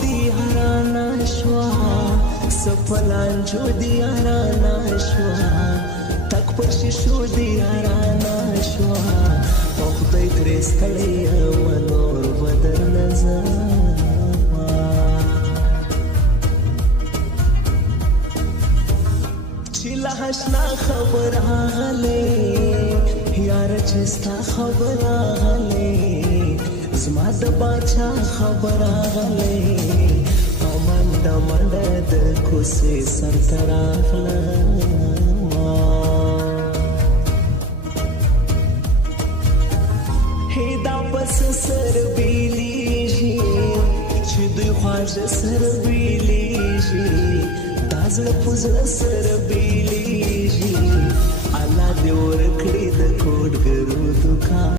دی حرانا شوا سپلان جو دی حرانا شوا تک پششو دی حرانا شوا او خدای ترستړی منور بدر نظر لحشنا خبر آغلی یار چستا خبر آغلی زما د باچا خبر آغلی او منډه منډه د کوڅې سر ته راغلم دا پس سر بیلیږي چې دوی خواږه سر بیلیږي دا زړه په زړه سر بیلیږي الله دې ورکړي د کوډ ګرو دوکان